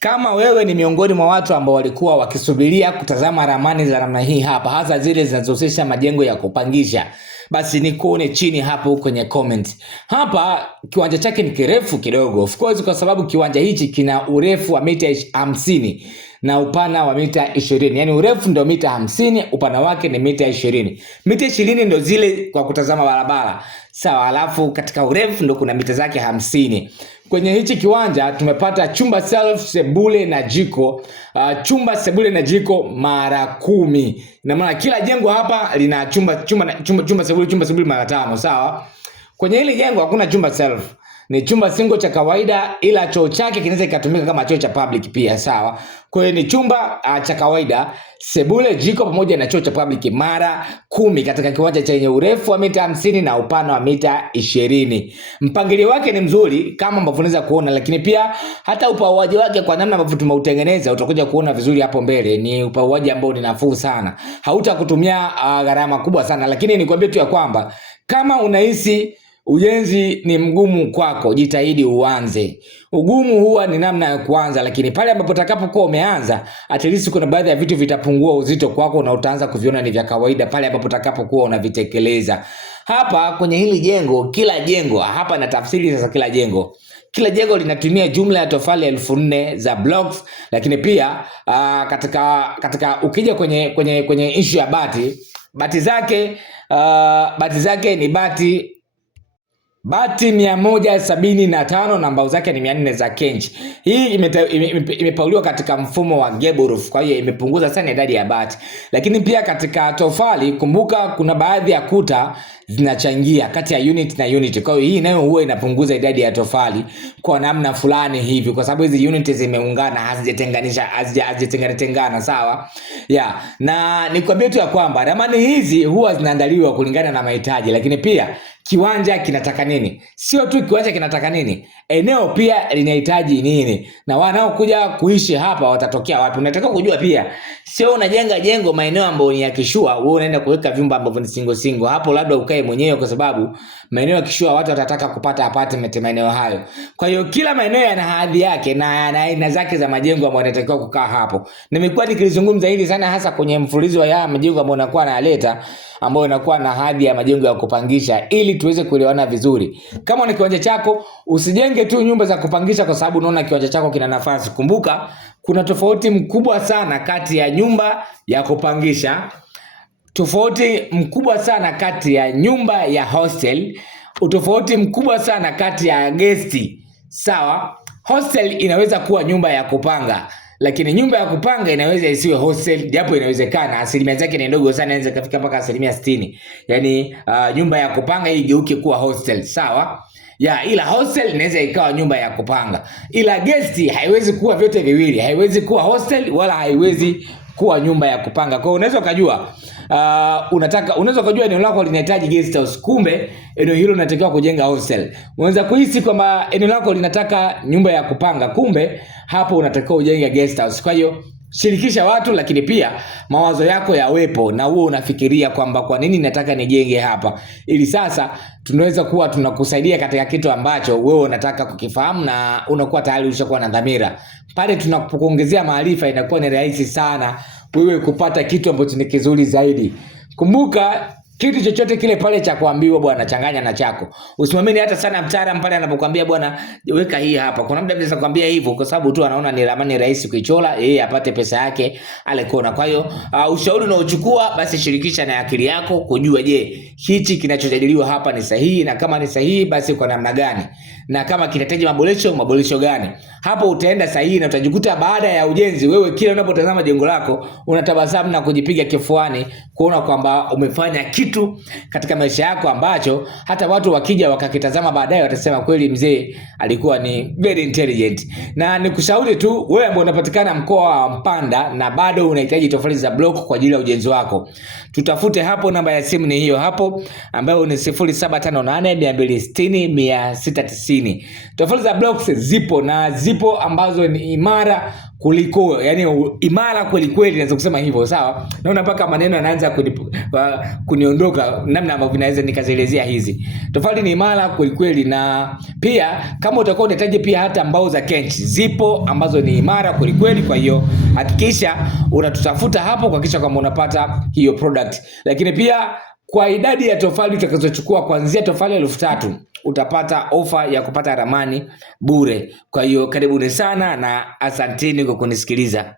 Kama wewe ni miongoni mwa watu ambao walikuwa wakisubiria kutazama ramani za namna hii hapa, hasa zile zinazohusisha majengo ya kupangisha, basi nikuone chini hapo kwenye comment. Hapa kiwanja chake ni kirefu kidogo, of course, kwa sababu kiwanja hichi kina urefu wa mita 50 na upana wa mita 20. Yani urefu ndio mita 50, upana wake ni mita 20. Mita 20 ndio zile kwa kutazama barabara. Sawa, alafu katika urefu ndio kuna mita zake 50. Kwenye hichi kiwanja tumepata chumba self, sebule na jiko. Chumba, sebule na jiko mara 10. Ina maana kila jengo hapa lina chumba sebule mara 5, sawa? Kwenye hili jengo hakuna chumba self. Ni chumba single cha kawaida, ila choo chake kinaweza kikatumika kama choo cha public pia, sawa? Kwa hiyo ni chumba cha kawaida, sebule, jiko pamoja na choo cha public mara 10 katika kiwanja chenye urefu wa mita 50 na upana wa mita 20. Mpangilio wake ni mzuri kama ambavyo unaweza kuona, lakini pia hata upauaji wake kwa namna ambavyo tumeutengeneza utakuja kuona vizuri hapo mbele. Ni upauaji ambao ni nafuu sana. Hautakutumia gharama kubwa sana, lakini nikwambie tu ya kwamba kama unahisi ujenzi ni mgumu kwako, jitahidi uanze. Ugumu huwa ni namna ya kuanza, lakini pale ambapo utakapokuwa umeanza, at least kuna baadhi ya vitu vitapungua uzito kwako na utaanza kuviona ni vya kawaida pale ambapo utakapokuwa unavitekeleza. Hapa kwenye hili jengo, kila jengo hapa na tafsiri sasa kila jengo linatumia jumla ya tofali 4000 za blocks, lakini pia katika ukija kwenye issue ya bati zake ni bati 175 na mbao zake ni 400 za kenchi. Hii imepauliwa katika mfumo wa gable roof, kwa hiyo imepunguza sana idadi ya bati. Lakini pia katika tofali, kumbuka kuna baadhi ya kuta zinachangia kati ya unit na unit. Kwa hiyo hii nayo huwa inapunguza idadi ya tofali kwa namna fulani hivi, kwa sababu hizi unit zimeungana, hazijatenganishana, sawa? Na nikwambie tu ya kwamba ramani hizi huwa zinaandaliwa kulingana na mahitaji, lakini pia kiwanja kinataka nini. Sio tu kiwanja kinataka nini, eneo pia linahitaji nini, na wanaokuja kuishi hapa watatokea wapi. Unataka kujua pia, sio unajenga jengo maeneo ambayo ni ya kishua, wewe unaenda kuweka vyumba ambavyo ni single. Hapo labda ukae mwenyewe, kwa sababu maeneo ya kishua watu watataka kupata apartment maeneo hayo. Kwa hiyo kila maeneo yana hadhi yake na aina zake za majengo ambayo yanatakiwa kukaa hapo. Nimekuwa nikilizungumza hili sana, hasa kwenye mfululizo wa majengo ambayo nakuwa naleta, ambayo inakuwa na hadhi ya majengo ya kupangisha, ili tuweze kuelewana vizuri. Kama ni kiwanja chako, usijenge tu nyumba za kupangisha kwa sababu unaona kiwanja chako kina nafasi. Kumbuka kuna tofauti mkubwa sana kati ya nyumba ya kupangisha, tofauti mkubwa sana kati ya nyumba ya hostel, utofauti mkubwa sana kati ya guest, sawa? Hostel inaweza kuwa nyumba ya kupanga, lakini nyumba ya kupanga inaweza isiwe hostel, japo inawezekana. Asilimia zake ni ndogo sana, inaweza kufika mpaka 60%. Yani nyumba ya kupanga hii igeuke kuwa hostel, sawa? Ila hostel inaweza ikawa nyumba ya kupanga, ila guest haiwezi kuwa vyote viwili. Haiwezi kuwa hostel wala haiwezi kuwa nyumba ya kupanga. Kwa hiyo unaweza kujua unaweza kujua eneo lako linahitaji guest house, kumbe eneo hilo linatakiwa kujenga hostel. Unaweza kuhisi kwamba eneo lako linataka nyumba ya kupanga, kumbe hapo unatakiwa ujenge guest house. Kwa hiyo shirikisha watu, lakini pia mawazo yako yawepo, na wewe unafikiria kwamba kwa nini nataka nijenge hapa, ili sasa tunaweza kuwa tunakusaidia katika kitu ambacho wewe unataka kukifahamu na unakuwa tayari ushakuwa na dhamira. Pale tunapokuongezea maarifa, inakuwa ni rahisi sana wewe kupata kitu ambacho ni kizuri zaidi. Kumbuka kitu chochote kile pale cha kuambiwa bwana changanya na chako. Usimamini hata sana mtaalamu pale anapokuambia bwana weka hii hapa. Kuna mtu anaweza kuambia hivyo kwa sababu tu anaona ni ramani rahisi kuichora, yeye apate pesa yake ale kona. Kwa hiyo ushauri unaochukua basi shirikisha na akili yako kujua, je, hichi kinachojadiliwa hapa ni sahihi, na kama ni sahihi basi kwa namna gani, na kama kinahitaji maboresho gani. Hapo utaenda sahihi na utajikuta baada ya ujenzi wewe kila unapotazama jengo lako unatabasamu na kujipiga kifuani kuona kwamba umefanya kitu katika maisha yako ambacho hata watu wakija wakakitazama baadaye watasema kweli mzee alikuwa ni very intelligent. Na nikushauri tu wewe ambaye unapatikana mkoa wa Mpanda na bado unahitaji tofali za block kwa ajili ya ujenzi wako, tutafute hapo. Namba ya simu ni hiyo hapo ambayo ni 0758 260 690. chini. Tofali za blocks zipo na zipo ambazo ni imara kuliko, yani imara kweli kweli, naweza kusema hivyo, sawa. Naona mpaka maneno yanaanza kuniondoka namna ambavyo naweza nikazielezea hizi. Tofali ni imara kweli kweli, na pia kama utakuwa unahitaji pia hata mbao za kenchi zipo ambazo ni imara kweli kweli. Kwa hiyo hakikisha unatutafuta hapo kuhakikisha kwamba unapata hiyo product. Lakini pia kwa idadi ya tofali utakazochukua kuanzia tofali 3000 utapata ofa ya kupata ramani bure. Kwa hiyo karibuni sana na asanteni kwa kunisikiliza.